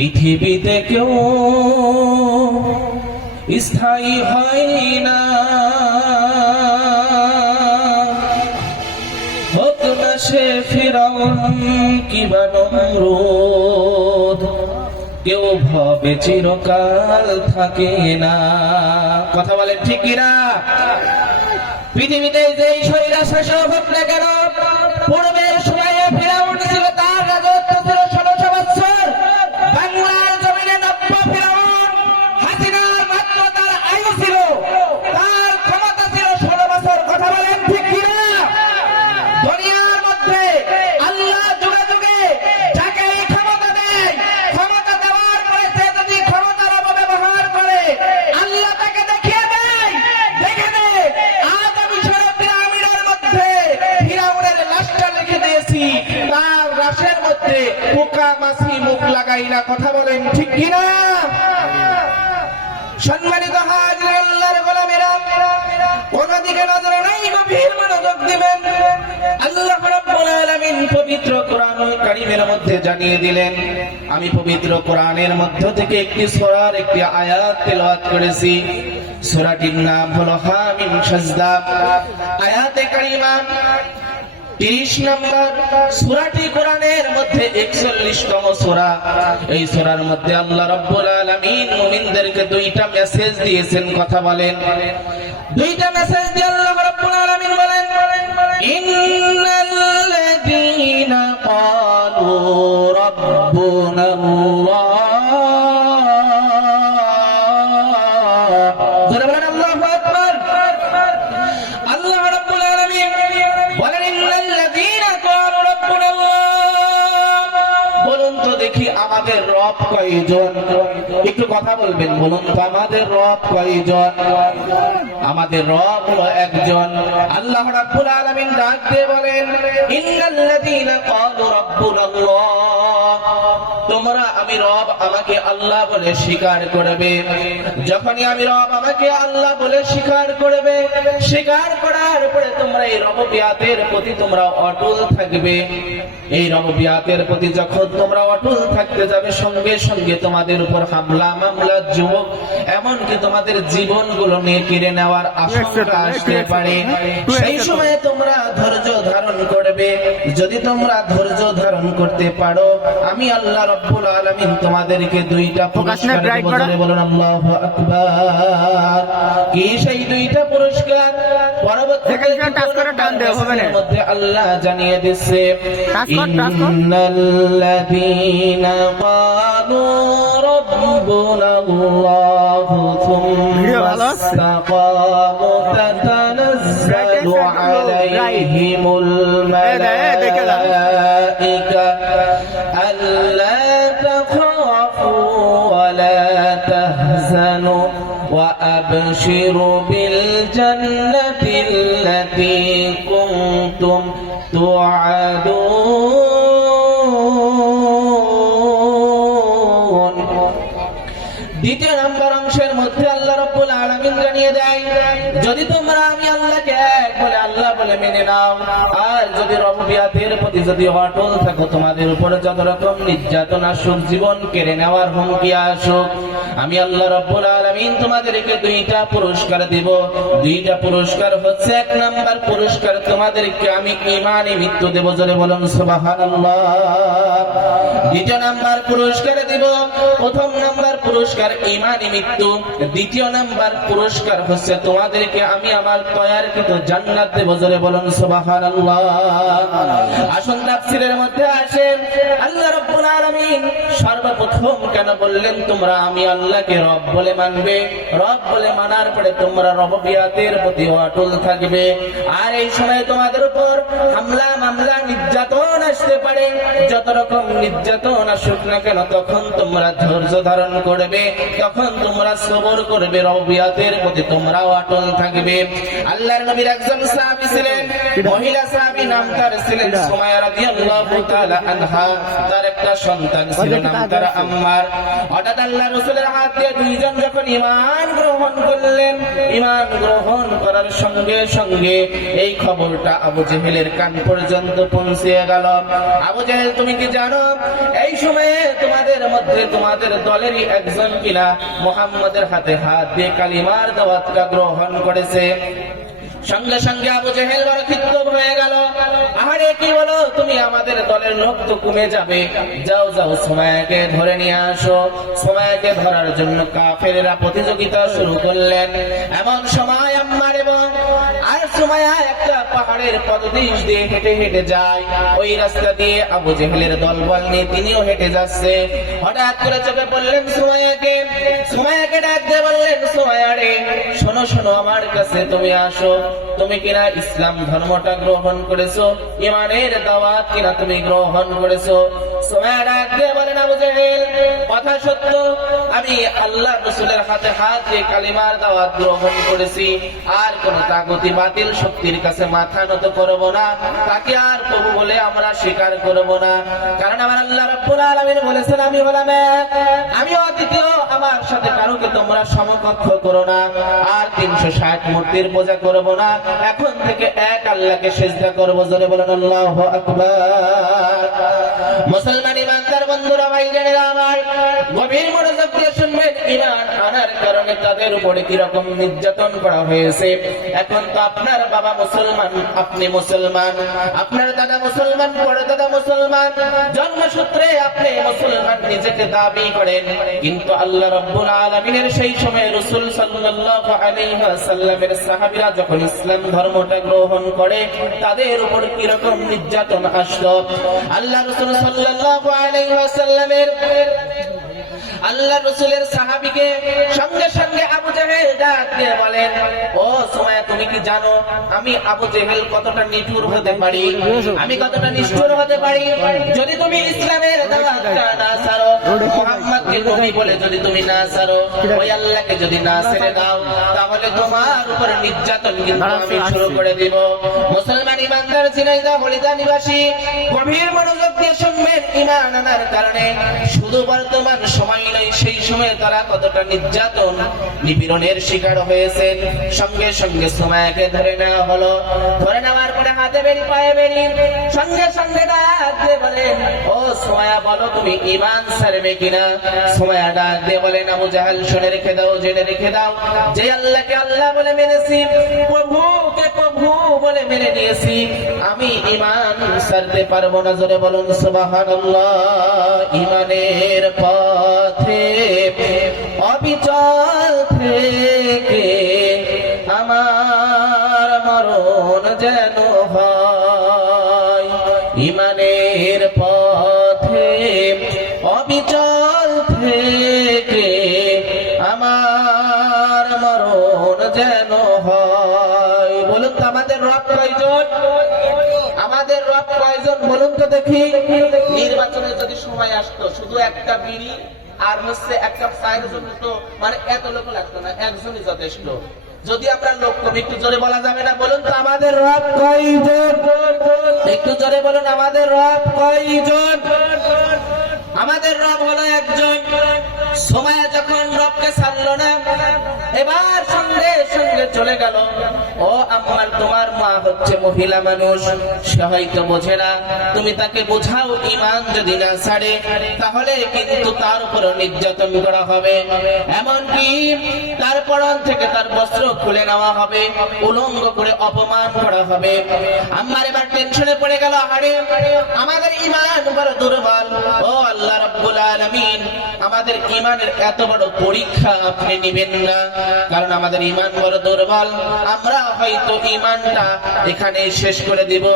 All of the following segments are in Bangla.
পৃথিবীতে কেউ স্থায়ী হয় না, হোক না সে ফিরাউন কিংবা নমরুদ, কেউ ভবে চিরকাল থাকে না। কথা বলেন ঠিক কিনা? পৃথিবীতে যেই শরীরা শাসক হোক না কেন, পূর্বের সময়ে ফিরাউন ছিল, তার রাজত্ব ছিল 1600 বছর। বাংলার জমিনে নব্য ফিরাউন, হাসিনার মাত্র তার আয়ু ছিল, তার ক্ষমতা ছিল 16 বছর। কথা বলেন ঠিক কিনা? দুনিয়ার মধ্যে আল্লাহ যুগে যুগে যাকে ক্ষমতা দেয়, ক্ষমতা দেওয়ার পরে সে যদি ক্ষমতার অপব্যবহার করে, আল্লাহ তাকে দেখিয়ে দেয়, দেখে দেয় আজ আমি সারা পিরামিডের মধ্যে ফিরাউনের লাশটা লিখে দিয়েছি, তার লাশের মধ্যে পোকা মাছি মুখ লাগাই না। কথা বলেন ঠিক কিনা? সম্মানিত হাজির, আল্লাহর গোলামেরা, কোন দিকে নজর নাই, গভীর মনোযোগ দিবেন। আল্লাহ রাব্বুল আলামিন পবিত্র কোরআনুল কারীমের মধ্যে জানিয়ে দিলেন। আমি পবিত্র কোরআনের মধ্য থেকে একটি সূরার একটি আয়াত তেলাওয়াত করেছি। সূরাটির নাম হলো হামিম সাজদা। আয়াতে কারিমা 30 নম্বর সূরাটি কোরআনের মধ্যে 41তম সূরা। এই সূরার মধ্যে আল্লাহ রাব্বুল আলামিন মুমিনদেরকে দুইটা মেসেজ দিয়েছেন। কথা বলেন, দুইটা মেসেজ দিয়ে আল্লাহ রাব্বুল আলামিন বলেন, ইন্নাল্লাযীনা ক্বালু রাব্বুনাল্লাহ, যারা বলেন আল্লাহু আকবার। আল্লাহ রাব্বুল আলামিন বলেন, ইন্নাল্লাযীনা ক্বালু রাব্বুনাল্লাহ, বলুন তো দেখি আমাদের রব কয়জন? একটু কথা বলবেন, বলুন তো আমাদের রব কয়জন? আমাদের রব হলো একজন। আল্লাহ রাব্বুল আলামিন ডাক দিয়ে বলেন, ইন্নাল্লাযীনা ক্বালু রাব্বুনাল্লাহ, তোমরা আমি রব আমাকে আল্লাহ বলে স্বীকার করবে। যখনই আমি রব আমাকে আল্লাহ বলে স্বীকার করবে, স্বীকার করার পরে তোমরা এই রববিয়াতের প্রতি তোমরা অটল থাকবে। এই রববিয়াতের প্রতি যখন তোমরা অটল থাকতে যাবে, সঙ্গে সঙ্গে তোমাদের উপর হামলা মামলা, যুবক এমনকি তোমাদের জীবনগুলো নিয়ে কেড়ে নেওয়ার আশঙ্কা আসতে পারে। সেই সময় তোমরা ধৈর্য ধারণ করবে। যদি তোমরা ধৈর্য ধারণ করতে পারো, আমি আল্লাহ রাব্বুল আলামিন তোমাদেরকে দুইটা পুরস্কার দেব। বলুন আল্লাহু আকবার। কি সেই দুইটা পুরস্কার? পরবর্তী মধ্যে আল্লাহ জানিয়ে দিচ্ছে, ইন্নাল্লাযীনা ক্বালু রাব্বুনাল্লাহু থুম্মা ইসতাকামু তাতানাজ্জালু আলাইহিমুল মালায়েকা আল্লা তাখাফু ওয়া লা তাহজানু ওয়া আবশিরু বিল জান্নাতিল্লাতী কুনতুম তুআদুন। দ্বিতীয় নম্বর অংশের মধ্যে আল্লাহ রাব্বুল আলামিন জানিয়ে দেয়, যদি তোমরা আমি আল্লাহকে এক বলে আল্লাহ বলে মেনে নাও, আর যদি রববিয়াতের প্রতি যদি অটল থাকো, তোমাদের উপরে যত রকম নির্যাতন আসুক, জীবন কেড়ে নেওয়ার হুমকি আসুক, আমি আল্লাহ রাব্বুল আলামিন তোমাদেরকে দুইটা পুরস্কার দিব। দুইটা পুরস্কার হচ্ছে, এক নাম্বার পুরস্কার তোমাদেরকে আমি ঈমানি মৃত্যু দেব। জোরে বলুন সুবহানাল্লাহ। দ্বিতীয় নাম্বার পুরস্কার দিব, প্রথম নাম্বার পুরস্কার ঈমানি মৃত্যু, দ্বিতীয় নাম্বার পুরস্কার হচ্ছে তোমাদেরকে আমি আমার তৈয়ারকৃত জান্নাত দেব। জোরে বলুন সুবহানাল্লাহ। আসুন তাফসীরের মধ্যে আসেন, আল্লাহ রাব্বুল আলামিন সর্বপ্রথম কেন বললেন তোমরা আমি আল্লাহকে রব বলে মানবে? রব বলে মানার পরে তোমরা রববিয়াতের প্রতি অটল থাকবে। আর এই সময় তোমাদের উপর হামলা মামলা নির্যাতন আসতে পারে, যত রকম নির্যাতন আসুক না কেন, তখন তোমরা ধৈর্য ধারণ করবে, তখন তোমরা সবর করবে, রববিয়াতের প্রতি তোমরা অটল থাকবে। আল্লাহর নবীর একজন সাহাবী ছিলেন, ছিলেন মহিলা সাহাবী, নাম তার ছিলেন সুমাইয়া রাদিয়াল্লাহু তাআলা আনহা। তার একটা সন্তান ছিল, নাম তার আম্মার। হঠাৎ আল্লাহ রাসূলের হাত দিয়ে দুইজন যখন ঈমান গ্রহণ করলেন, ঈমান গ্রহণ করার সঙ্গে সঙ্গে এই খবরটা আবু জেহেলের কান পর্যন্ত পৌঁছে গেল। আবু জেহেল, তুমি কি জানো এই সময়ে তোমাদের মধ্যে তোমাদের দলেরই একজন কিনা মুহাম্মাদের হাতে হাত দিয়ে কালিমার দাওয়াতটা গ্রহণ করেছে। সঙ্গে সঙ্গে আবু জেহেল বড় ক্ষিপ্ত হয়ে গেল। আরে কি বলো, তুমি আমাদের দলের লোক তো কমে যাবে, যাও যাও সুমাইয়াকে ধরে নিয়ে আসো। সুমাইয়াকে ধরার জন্য কাফেররা প্রতিযোগিতা শুরু করলেন। এমন সময় আম্মার এবং আর সুমাইয়া একটা পাহাড়ের পদদেশ দিয়ে হেঁটে হেঁটে যায়। ওই রাস্তা দিয়ে আবু জেহেলের দলবল নিয়ে তিনিও হেঁটে যাচ্ছে। হঠাৎ করে চোখে পড়লেন সুমাইয়াকে। সুমাইয়াকে ডাক দিয়ে বললেন, সুমাইয়া রে, শোনো শোনো, আমার কাছে তুমি আসো। তুমি কিনা ইসলাম ধর্মটা গ্রহণ করেছো, ঈমানের দাওয়াত কিনা তুমি গ্রহণ করেছো। সুমাইয়া ডাক দিয়ে বলেন, আবু জেহেল, কথা সত্য, আমি আল্লাহ রাসূলের হাতে হাত দিয়ে কালিমার দাওয়াত গ্রহণ করেছি। আর কোন তাগুতি বাতিল শক্তির কাছে মাথা নত করব না, তাকে আর প্রভু বলে আমরা স্বীকার করব না। কারণ আমার আল্লাহ রাব্বুল আলামিন বলেছেন, আমি হলাম এক, আমি অদ্বিতীয়, আমার সাথে কারোকে তোমরা সমকক্ষ করো না। আর 360 মূর্তির পূজা করব না, এখন থেকে এক আল্লাহকে সিজদা করব। জোরে বলেন আল্লাহু আকবার। মুসলমান ইমানদার বন্ধুরা, ভাইজানেরা আমার, গভীর মনোযোগ দিয়ে শুনবেন। ঈমান আনার কারণে তাদের উপরে কি রকম নির্যাতন করা হয়েছে। এখন তো আপনার বাবা মুসলমান, আপনি মুসলমান, আপনার দাদা মুসলমান, পরদাদা মুসলমান, জন্মসূত্রে আপনি মুসলমান নিজেকে দাবি করেন। কিন্তু আল্লাহ রাব্বুল আলামিনের সেই সময় রাসূল সাল্লাল্লাহু আলাইহি ওয়াসাল্লামের সাহাবীরা যখন ইসলাম ধর্মটা গ্রহণ করে, তাদের উপর কি রকম নির্যাতন আসলো। আল্লাহ রাসূল সাল্লাল্লাহু আলাইহি ওয়াসাল্লামের আল্লাহ রাসূলের সাহাবীকে সঙ্গে সঙ্গে আবু জেহেল ডাক দিয়ে বলেন, ও সুমাইয়া, তুমি কি জানো আমি আবু জেহেল কতটা নিঠুর হতে পারি, আমি কতটা নিষ্ঠুর হতে পারি। যদি তুমি ইসলামের দাওয়াতটা না ছাড়ো, মুহাম্মদকে নবী বলে যদি তুমি না ছাড়ো, ওই আল্লাহকে যদি না ছেড়ে দাও, তাহলে তোমার উপর নির্যাতন কিন্তু আমি শুরু করে দেব। মুসলমান ইমানদার ঝিনাইদহ হলিদা নিবাসী, গভীর মনোযোগ দিয়ে শুনবেন। ঈমান আনার কারণে শুধু বর্তমান সময় নয়, সেই সময় তারা কতটা নির্যাতন নিপীড়নের শিকার হয়েছেন। সঙ্গে সঙ্গে সুমাইয়াকে ধরে নেওয়া হলো। ধরে নেওয়ার পরে হাতে বেরি পায়ে বেরি, সঙ্গে সঙ্গে ডাক দিয়ে বলেন, ও সুমাইয়া, বলো তুমি ঈমান ছাড়বে কিনা। সুমাইয়া ডাক দিয়ে বলেন, আবু জাহেল, শুনে রেখে দাও, জেনে রেখে দাও, যে আল্লাহকে আল্লাহ বলে মেনেছি, প্রভুকে প্রভু বলে মেনে নিয়েছি, আমি ঈমান ছাড়তে পারবো না। জোরে বলুন সুবহানাল্লাহ। ঈমানের পথে অবিচল থেকে আমার মরণ যেন হয়। ঈমানের পথে অবিচল থেকে আমার মরণ যেন হয়। বলুন তো, আমাদের রব কয়জন? আমাদের রব কয়জন বলুন তো দেখি। নির্বাচনে যদি সময় আসতো, শুধু একটা বিড়ি আর হচ্ছে একটা চায়ের জন্য তো মানে এত লোক লাগতো না, একজনই যথেষ্ট। যদি আমরা লোক কম, একটু জোরে বলা যাবে না? বলুন তো, আমাদের রব কয়জন? একটু জোরে বলুন, আমাদের রব কয়জন? আমাদের রব হলো একজন। সুমাইয়া যখন রবকে ছাড়লো না, এবার সঙ্গে সঙ্গে চলে গেল। ও আম্মার, তোমার মা হচ্ছে মহিলা মানুষ, সে হয়তো বোঝে না, তুমি তাকে বোঝাও, ঈমান যদি না ছাড়ে তাহলে কিন্তু তার উপর নির্যাতন করা হবে। এমনকি তার পরন থেকে তার বস্ত্র খুলে নেওয়া হবে, উলঙ্গ করে অপমান করা হবে। আম্মার এবার টেনশনে পড়ে গেল, আরে আমাদের ঈমান বড় দুর্বল। ও আল্লাহ রাব্বুল আলামিন, আমাদের ঈমানের এত বড় পরীক্ষা আপনি নেবেন না, কারণ আমাদের ঈমান বড় দুর্বল, আমরা হয়তো ঈমানটা এখানে শেষ করে দিব।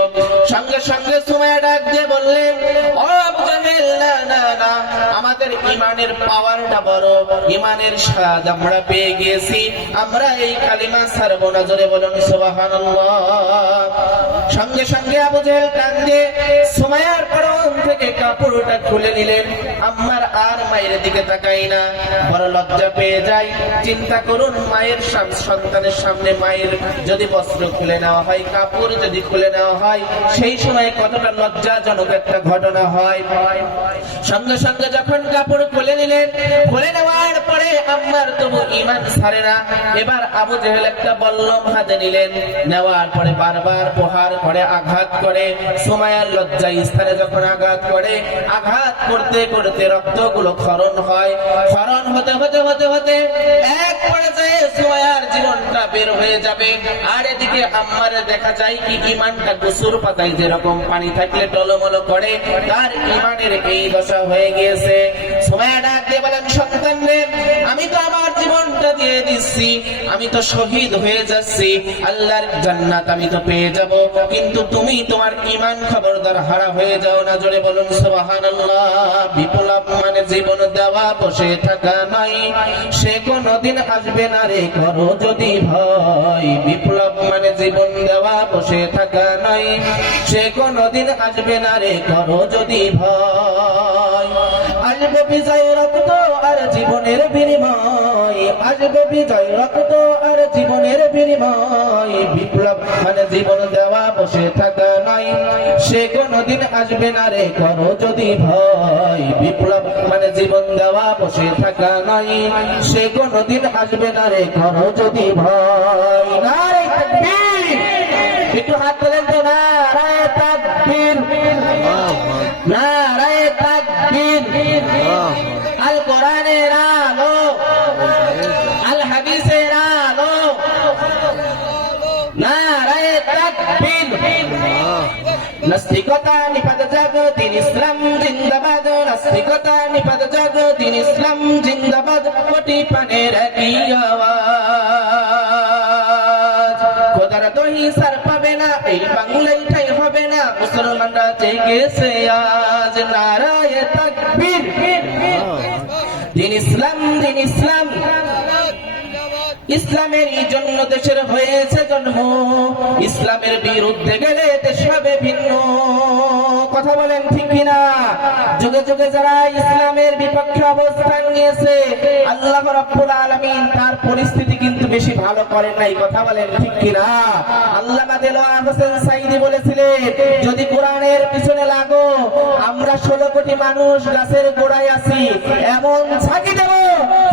সঙ্গে সঙ্গে সুমাইয়া ডাক দিয়ে বললেন, ও আবু জাহেল, না না না, আমাদের ঈমানের পাওয়ারটা বড়, ঈমানের স্বাদ আমরা পেয়ে গিয়েছি, আমরা এই কালিমা ছাড়বো না। জোরে বলুন সুবহানাল্লাহ। সঙ্গে সঙ্গে আবু জাহেল ডাক দিয়ে সুমাইয়ার পরন থেকে কাপড়টা খুলে নিলেন। আম্মার আর মায়ের দিকে তাকাই না, বড় লজ্জা পেয়ে যায়। চিন্তা করুন, মায়ের সন্তানের সামনে মায়ের যদি বস্ত্র খুলে নেওয়া হয়, কাপড় যদি খুলে নেওয়া হয়, সেই সময় কতটা লজ্জাজনক একটা ঘটনা হয়। সঙ্গে সঙ্গে যখন কাপড় খুলে নিলেন, খুলে নেওয়ার পরে আম্মার তবু ঈমান ছাড়ে না। এবার আবু জেহেল একটা বল্লম হাতে নিলেন, নেওয়ার পরে বারবার প্রহার করে, আঘাত করে। সুমাইয়ার লজ্জা স্থানে যখন আঘাত করে, আঘাত করতে করতে রক্তগুলো ক্ষরণ হয়। ক্ষরণ হতে হতে হতে হতে এক পর্যায়ে সুমাইয়ার জীবনটা বের হয়ে যাবে। আর এদিকে আম্মারে দেখা যায় কি ঈমানটা গোসুর পাতায় যেরকম পানি থাকলে টলমল করে, তার ঈমানের এই দশা হয়ে গিয়েছে। সুমাইয়া ডাক দিয়ে বলেন, সন্তান রে, আমি তো আমার জীবনটা দিয়ে দিচ্ছি, আমি তো শহীদ হয়ে যাচ্ছি, আল্লাহর জান্নাত আমি তো পেয়ে যাব, কিন্তু তুমি তোমার ঈমান খবরদার হারা হয়ে যাও না। জোরে বলুন সুবহানাল্লাহ। বিপ্লব মানে জীবন দেওয়া, বসে থাকা নয়, সে কোনদিন আসবে না রে, করো যদি ভয়। বিপ্লব মানে জীবন দেওয়া, বসে থাকা নয়, সে কোনদিন আসবে না রে, করো যদি ভয়। আসবে বিজয় রক্ত আর জীবনের বিনিময়, আসবে বিজয় রক্ত আর জীবনের বিনিময়। বিপ্লব মানে জীবন দেওয়া, বসে থাকা নয়, সে কোনদিন আসবে না রে, করো যদি ভয়। বিপ্লব মানে জীবন দেওয়া, বসে থাকা নয়, সে কোনদিন আসবে না রে, করো যদি ভয়। নারে তাকবীর, একটু হাত তোলেন তো। নারে তাকবীর, নারে তাকবীর। আল কোরআনের আলো, আল হাদিসের আলো, নারে তাকবীর। নাস্তিকতা নিপাত জাগতিন ইসলাম জিন্দাবাদ, নাস্তিকতা নিপাত জাগতিন ইসলাম জিন্দাবাদ। কোটি পানের একই আওয়াজ, খোদার দহি সার পাবে না, এই বাংলায় ঠাই হবে না, মুসলমানরা জেগেছে আজ। নারায়ে তাকবীর। দিন ইসলাম, দিন ইসলাম, ইসলামের জন্য দেশের হয়েছে জন্ম, ইসলামের বিরুদ্ধে গেলে দেশ হবে ভিন্ন। কথা বলেন ঠিক কিনা? যুগে যুগে যারা ইসলামের বিপক্ষে অবস্থান নিয়েছে, আল্লাহ রাব্বুল আলামিন তার পরিস্থিতি কিন্তু বেশি ভালো করেন নাই। কথা বলেন ঠিক কিনা? আল্লামা দেলোয়ার হোসেন সাঈদী বলেছিলেন, যদি কোরআনের পিছনে লাগো, আমরা 16 কোটি মানুষ গাছের গোড়ায় আছি, এমন ঝাঁকি দেব,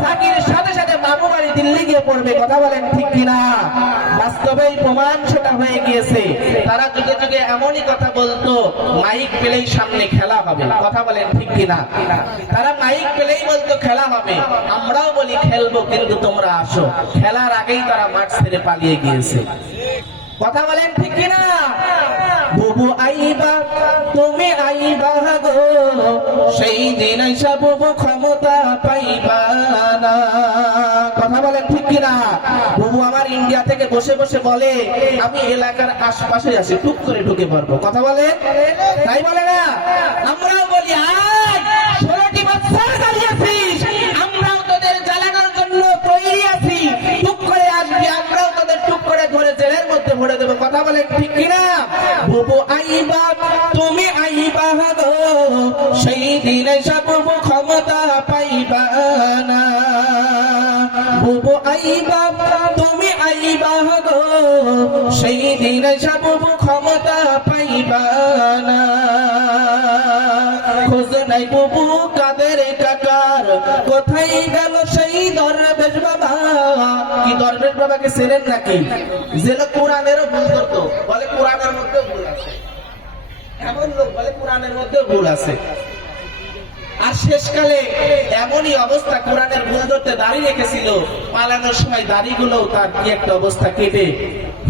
ঝাঁকির সাথে সাথে মামু বাড়ি দিল্লি গিয়ে পড়বে। কথা বলেন ঠিক কিনা? বাস্তবেই প্রমাণ সেটা হয়ে গিয়েছে। তারা যুগে যুগে এমনই কথা বলতো, মাইক পেলেই সামনে খেলা হবে। কথা বলেন ঠিক কিনা? তারা মাইক পেলেই বলতো খেলা হবে। আমরাও বলি খেলবো, কিন্তু তোমরা আসো। খেলার আগেই তারা মাঠ ছেড়ে পালিয়ে গিয়েছে। কথা বলেন ঠিক কিনা? বুবু আইবা, তুমি আইবা গো, সেই দিন আইসা বুবু ক্ষমতা পাইবা না। কথা বলেন ঠিক কিনা? বুবু আমার ইন্ডিয়া থেকে বসে বসে বলে, আমি এলাকার আশপাশে আছি, টুক করে ঢুকে পড়বো। কথা বলেন, তাই বলে না? আমরাও বলি, আজ 16টি বছর দাঁড়িয়েছিস, আমরাও তোদের জ্বালানোর জন্য তৈরি আছি, টুক করে আসবি, আমরাও তোদের টুক করে ধরে জেলের মধ্যে ভরে দেবো। কথা বলেন ঠিক কিনা? বুবু আইবা, তুমি আইবা গো, সেই দিন আইসা বুবু ক্ষমতা পাইবা না। বুবু আইবা, তুমি আইবা গো, সেই দিন আইসা বুবু ক্ষমতা পাইবা না। খোঁজ নাই বুবু কাদের কাকার, কোথায় গেল সেই দরবেশ বাবা? কি দরবেশ বাবাকে চেনেন নাকি? যে লোক কোরআনেরও ভুল করতো, বলে কোরআনের মধ্যে ভুল আছে। এমন লোক বলে কোরআনের মধ্যে ভুল আছে। আর শেষকালে এমনই অবস্থা, কোরআনের ভুল ধরতে দাড়ি রেখেছিল, পালানোর সময় দাড়িগুলো তার কি একটা অবস্থা, কেটে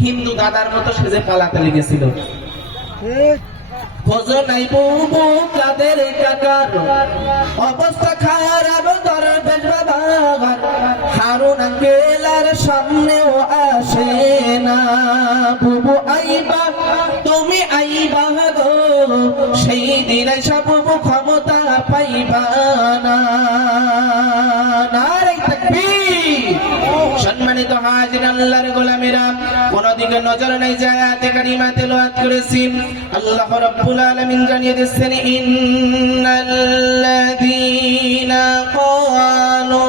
হিন্দু দাদার মতো সেজে পালাতে লেগেছিল। খোঁজ নাই বুবু কাদের কাকার, অবস্থা খারাপ দরবেশ বাবার, হারুন আঙ্কেলার সামনেও আসে না। বুবু আইবা, তুমি আইবা গো, সেই দিন আইসা বুবু ক্ষমতা পাইবা না। নারে তাকবীর। সম্মানিত হাজির, আল্লাহর গোলামেরা, কোন দিকে নজর নেই যে আয়াতে কারিমা তেলাওয়াত করেছি আল্লাহ রাব্বুল আলামিন জানিয়ে দিচ্ছেন ইন্নাল্লাযীনা ক্বালু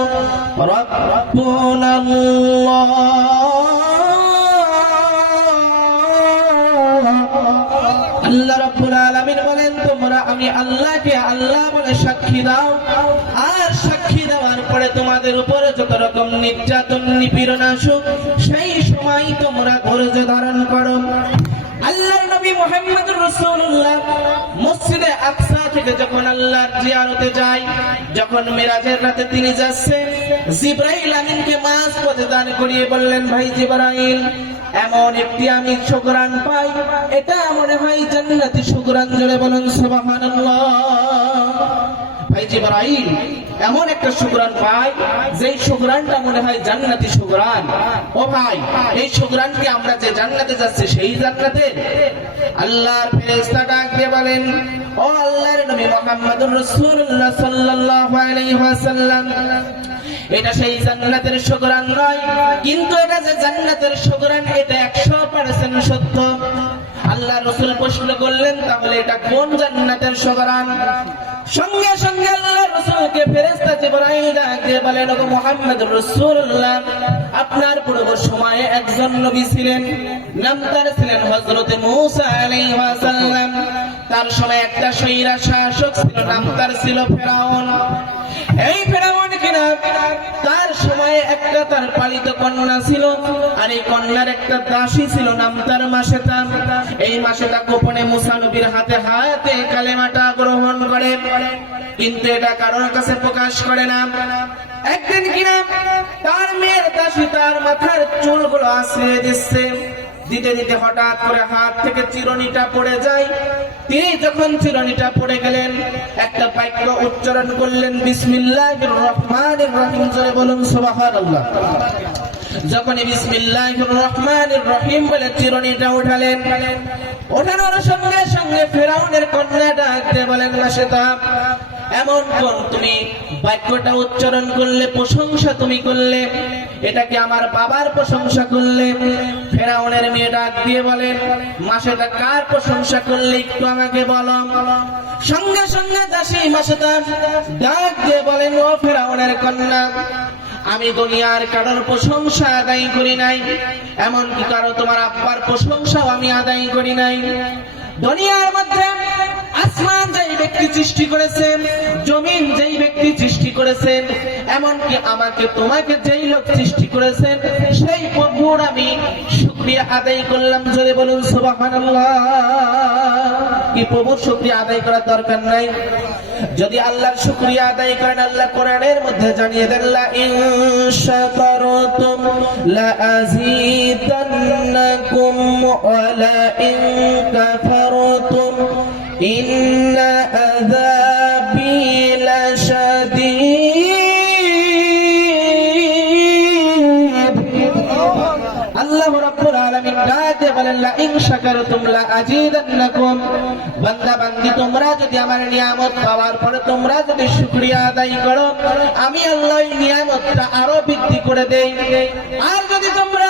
রাব্বুনাল্লাহ আল্লাহ রাব্বুল আলামিন বলেন তোমরা আমি আল্লাহকে আল্লাহ বলে সাক্ষী দাও আর সাক্ষী দেওয়ার পরে তোমাদের উপরে যত রকম নির্যাতন নিপীড়ন আসুক সেই সময় তোমরা ধৈর্য ধারণ করো আল্লাহর নবী মুহাম্মদুর রাসূলুল্লাহ মসজিদে আকসা থেকে যখন আল্লাহর জিয়ারতে যায় যখন মিরাজের রাতে তিনি যাচ্ছেন জিবরাইল আমিনকে মাঝ পথে দাঁড় করিয়ে বললেন ভাই জিবরাইল এমন একটি আমি সুঘ্রাণ পাই এটা মনে হয় জান্নাতি সুঘ্রাণ জোরে বলুন সুবহানাল্লাহ ভাই জিবরাইল এমন একটা সুঘ্রাণ পাই যেই সুঘ্রাণটা মনে হয় জান্নাতি সুঘ্রাণ ও ভাই এই সুঘ্রাণকে আমরা যে জান্নাতে যাচ্ছি সেই জান্নাতের আল্লাহর ফেরেশতা ডাক দিয়ে বলেন ও আল্লাহর নবী মুহাম্মদুর রাসূলুল্লাহ সাল্লাল্লাহু আলাইহি ওয়াসাল্লাম এটা সেই জান্নাতের সুঘ্রাণ নয় কিন্তু এটা যে জান্নাতের সুঘ্রাণ এটা 100% সত্য আল্লাহ রাসূল প্রশ্ন করলেন তাহলে এটা কোন জান্নাতের সুঘ্রাণ সঙ্গে সঙ্গে আল্লাহ রাসূলকে ফেরেশতা জিবরাইল ডাক দিয়ে বলেন ওগো মুহাম্মদুর রাসূলুল্লাহ আপনার পূর্ব সময়ে একজন নবী ছিলেন নাম তার ছিলেন হযরত মূসা আলাইহিস সালাম তার সময় একটা শয়রা শাসক ছিল নাম তার ছিল ফেরাউন এই ফেরাউন কিনা তার সময়ে একটা তার পালিত কন্যা ছিল আর এই কন্যার একটা দাসী ছিল নাম তার মাসেতা এই মাসেতা গোপনে মুসা নবীর হাতে হাতে কালেমাটা গ্রহণ করে কিন্তু এটা কারোর কাছে প্রকাশ করে না একদিন কিনা তার মেয়ের দাসী তার মাথার চুলগুলো আঁচড়ে দিচ্ছে দিতে দিতে হঠাৎ করে হাত থেকে চিরুনিটা পড়ে যায় তিনি যখন চিরুনিটা পড়ে গেলেন একটা বাক্য উচ্চারণ করলেন বিসমিল্লাহির রহমানির রহিম জোরে বলুন সুবহানাল্লাহ যখন বিসমিল্লাহির রহমানির রহিম বলে চিরুনিটা উঠালেন ওঠানোর সঙ্গে সঙ্গে ফেরাউনের কন্যা ডাক দিয়ে বলেন মাসেতা এমন কোন তুমি বাক্যটা উচ্চারণ করলে প্রশংসা তুমি করলে এটা কি আমার বাবার প্রশংসা করলে ফেরাউনের মেয়ে ডাক দিয়ে বলেন মাসেটা কার প্রশংসা করলে একটু আমাকে বলো সঙ্গে সঙ্গে দাসী মাসেটা ডাক দিয়ে বলেন ও ফেরাউনের কন্যা আমি দুনিয়ার কারোর প্রশংসা আদায় করি নাই এমনকি কারো তোমার আব্বার প্রশংসাও আমি আদায় করি নাই দুনিয়ার মধ্যে আসমান যেই ব্যক্তি সৃষ্টি করেছেন জমিন যেই ব্যক্তি সৃষ্টি করেছেন এমনকি আমাকে তোমাকে যেই লোক সৃষ্টি করেছেন সেই প্রভুর আমি শুকরিয়া আদায় করলাম জোরে বলুন সুবহানাল্লাহ কি প্রভুর শুকরিয়া আদায় করার দরকার নাই যদি আল্লাহর শুকরিয়া আদায় করেন আল্লাহ কোরআনের মধ্যে জানিয়ে দেন লা ইন শাকারতুম লা আযীদান্নাকুম ওয়া লা ইন কাফারতুম ইন্না আযাবি লাশাদীদ আল্লাহ রাব্বুল আলামিন ডাকে বলেন লা ইন শাকারতুম লা আযীদান্নাকুম বান্দা বান্দি তোমরা যদি আমার নিয়ামত পাওয়ার পরে তোমরা যদি শুকরিয়া আদায় করো আমি আল্লাহ এই নিয়ামতটা আরো বৃদ্ধি করে দেই আর যদি তোমরা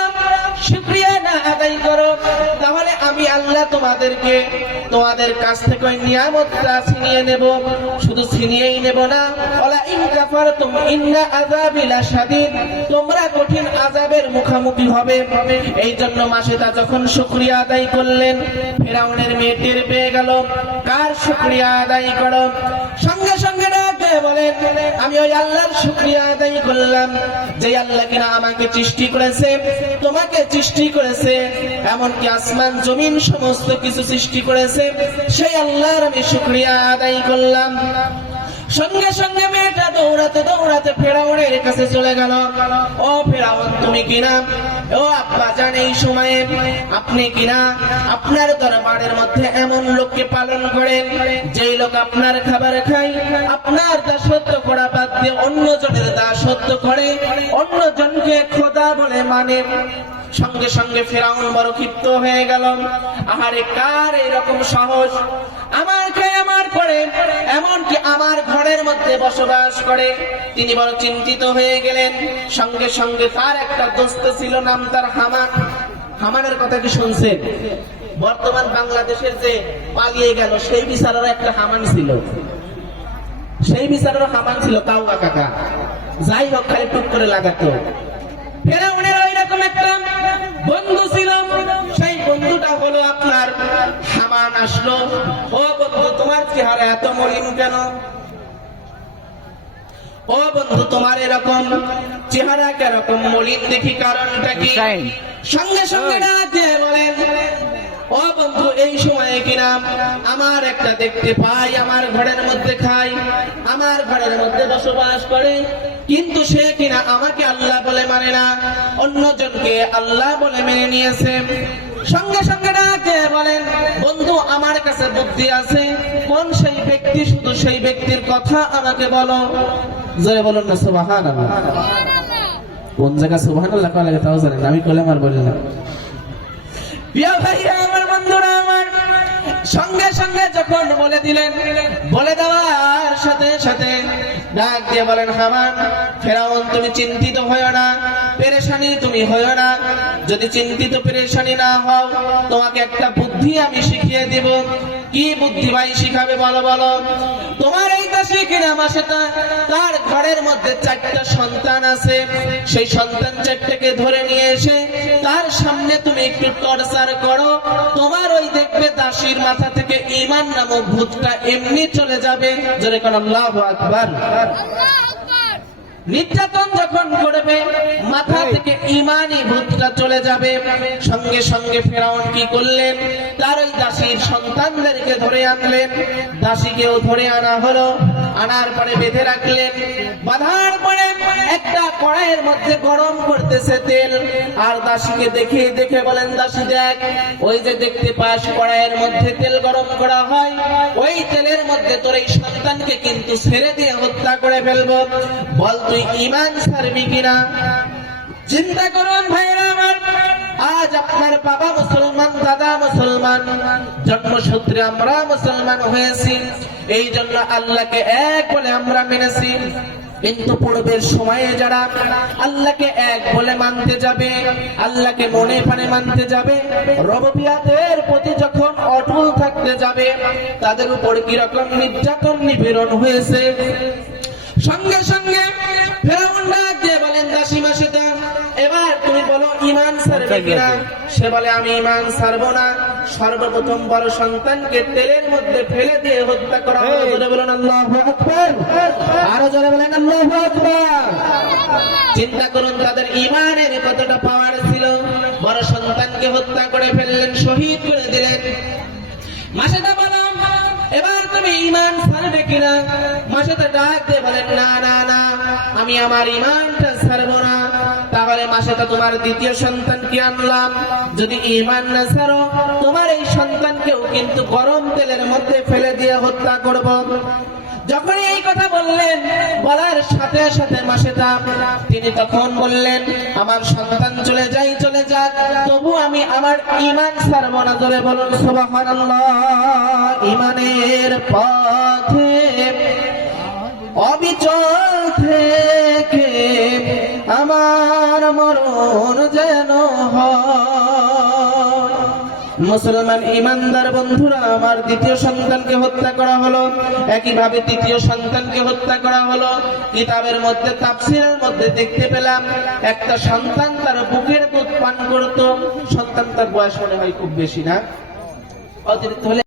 শুকরিয়া না আদায় করো তাহলে আমি আল্লাহ তোমাদেরকে তোমাদের কাছ থেকে ওই নিয়ামতটা ছিনিয়ে নেব শুধু ছিনিয়েই নেব না ওয়ালা ইন কাফারতুম ইন্না আযাবি লাশাদীদ তোমরা কঠিন আযাবের মুখোমুখি হবে এই জন্য মাসেতা যখন শুকরিয়া আদায় করলেন ফেরাউনের মেয়ে টের পেয়ে গেল কার শুকরিয়া আদায় করো সঙ্গে সঙ্গে ডাকে বলেন আমি ওই আল্লাহর শুকরিয়া আদায় করলাম যে আল্লাহ কিনা আমাকে সৃষ্টি করেছে তোমাকে সৃষ্টি করেছে এমনকি আসমান জমিন সমস্ত কিছু সৃষ্টি করেছে সেই আল্লাহর আমি শুকরিয়া আদায় করলাম সঙ্গে সঙ্গে মেয়েটা দৌড়াতে দৌড়াতে ফেরাউনের কাছে চলে গেল ও ফেরাউন তুমি কিনা ও আব্বা জান এই সময়ে আপনি কিনা আপনার দরবারের মধ্যে এমন লোককে পালন করেন যেই লোক আপনার খাবার খায় আপনার দাসত্ব করা বাদ দিয়ে অন্য জনের দাসত্ব করে অন্য জনকে খোদা বলে মানে সঙ্গে সঙ্গে ফেরাউন বড় ক্ষিপ্ত হয়ে গেল আহারে কার এরকম সাহস আমার খেয়ে আমার পরে এমনকি আমার ঘরের মধ্যে বসবাস করে তিনি বড় চিন্তিত হয়ে গেলেন সঙ্গে সঙ্গে তার একটা দোস্ত ছিল নাম তার হামান হামানের কথা কি শুনছেন? বর্তমান বাংলাদেশের যে পালিয়ে গেল সেই বিচারের একটা হামান ছিল, সেই বিচারের হামান ছিল কাউয়া কাকা। যাই হোক, খালি টুক করে লাগাতো। ফেরাউনের ওইরকম একটা বন্ধু ছিল, সেই বন্ধুটা হলো আপনার হামান। আসলো, ও বন্ধু তোমার চেহারা এত মলিন কেন? ও বন্ধু তোমার এরকম চেহারা কেরকম মলিন, দেখি কারণটা কি? সঙ্গে সঙ্গে ডাকে বলেন, ও বন্ধু এই সময়ে কিনা আমার একটা দেখতে পাই, আমার ঘরের মধ্যে খাই, আমার ঘরের মধ্যে বসবাস করে, কিন্তু সে কিনা আমাকে আল্লাহ বলে মানে না, অন্যজনকে আল্লাহ বলে মেনে নিয়েছে। সঙ্গে সঙ্গে ডাকে বলেন, বন্ধু আমার কাছে বুদ্ধি আছে, কোন সেই ব্যক্তি? শুধু সেই ব্যক্তির কথা আমাকে বলো। জয় বলুন না সুবহানাল্লাহ। কোন জায়গা সুবহানাল্লাহ করা লাগে তাও জানেন, আমি কলেমার বললাম। প্রিয় ভাইরা আমার, বন্ধুরা আমার, সঙ্গে সঙ্গে যখন বলে দিলেন, বলে দেওয়ার সাথে সাথে ডাক দিয়ে বলেন, হামান ফেরাউন তুমি চিন্তিত হয়ো না, পেরেশানি তুমি হয়ো না। যদি চিন্তিত পেরেশানি না হও, তোমাকে একটা বুদ্ধি আমি শিখিয়ে দেব। কি বুদ্ধি ভাই শিখাবে বলো বলো? তোমার এই দাসী কিনা মাসেটা, তার ঘরের মধ্যে 4টা সন্তান আছে, সেই সন্তান 4টাকে ধরে নিয়ে এসে তার সামনে তুমি একটু টর্চার করো, তোমার ওই দেখবে দাসীর মাথা থেকে ঈমান নামক ভূতটা এমনি চলে যাবে। জোরে কোন আল্লাহু আকবার। নির্যাতন যখন করবে মাথা থেকে ঈমানি ভূতটা চলে যাবে। সঙ্গে সঙ্গে ফেরাউন কি করলেন? তার ওই দাসীর সন্তানদেরকে ধরে আনলেন, দাসীকেও ধরে আনা হলো। আনার পরে বেঁধে রাখলেন, বাঁধার পরে একটা কড়াইয়ের মধ্যে গরম করতেছে তেল। আর দাসীকে দেখে দেখে বলেন, দাসী দেখ, ওই যে দেখতে পাস কড়াইয়ের মধ্যে তেল গরম করা হয়, ওই তেলের মধ্যে তোর এই সন্তানকে কিন্তু ছেড়ে দিয়ে হত্যা করে ফেলবো, বল তুই ঈমান ছাড়বি কিনা? চিন্তা করুন ভাইরা আমার, আজ আপনার বাবা মুসলমান, দাদা মুসলমান, জন্মসূত্রে আমরা মুসলমান হয়েছি, এই জন্য আল্লাহকে এক বলে আমরা মেনেছি। কিন্তু পূর্বের সময়ে যারা আল্লাহকে এক বলে মানতে যাবে, আল্লাহকে মনে প্রাণে মানতে যাবে, রববিয়াতের প্রতি যখন অটল থাকতে যাবে, তাদের উপর কিরকম নির্যাতন নিপীড়ন হয়েছে। সঙ্গে সঙ্গে ফেরাউন ডাক দিয়ে বলেন, দাসী মাসিটা এবার তুমি বলো ঈমান ছাড়বে কিনা? সে বলে, আমি ঈমান ছাড়বো না। সর্বপ্রথম বড় সন্তানকে তেলের মধ্যে ফেলে দিয়ে হত্যা করা হলো। জোরে বলুন আল্লাহু আকবার। আরো জোরে বলেন আল্লাহু আকবার। চিন্তা করুন তাদের ঈমানের কতটা পাওয়ার ছিল। বড় সন্তানকে হত্যা করে ফেললেন, শহীদ করে দিলেন। মাসেটা বললাম, এবার তুমি ঈমান ছাড়বে কিনা? মাসেটা ডাক দিয়ে বলেন, না না না, আমি আমার ঈমানটা ছাড়বো না। তাহলে মাসেটা তোমার দ্বিতীয় সন্তানকে আনলাম, যদি ঈমান না ছাড়ো, তোমার এই সন্তানকেও কিন্তু গরম তেলের মধ্যে ফেলে দিয়ে হত্যা করব। যখন এই কথা বললেন, বলার সাথে সাথে মাসেটা তিনি তখন বললেন, আমার সন্তান চলে যাই চলে যাক, তবু আমি আমার ঈমান ছাড়ব না। জোরে বলুন সুবহানাল্লাহ। ঈমানের পথে অবিচল থেকে আমার মরণ যেন হয়। মুসলমান ইমানদার বন্ধুরা আমার, দ্বিতীয় সন্তানকে হত্যা করা হলো, একইভাবে তৃতীয় সন্তানকে হত্যা করা হলো। কিতাবের মধ্যে, তাফসীরের মধ্যে দেখতে পেলাম, একটা সন্তান তার বুকের দুধ পান করত। সন্তান, তার বয়স মনে হয় খুব বেশি না, অতিরিক্ত হলে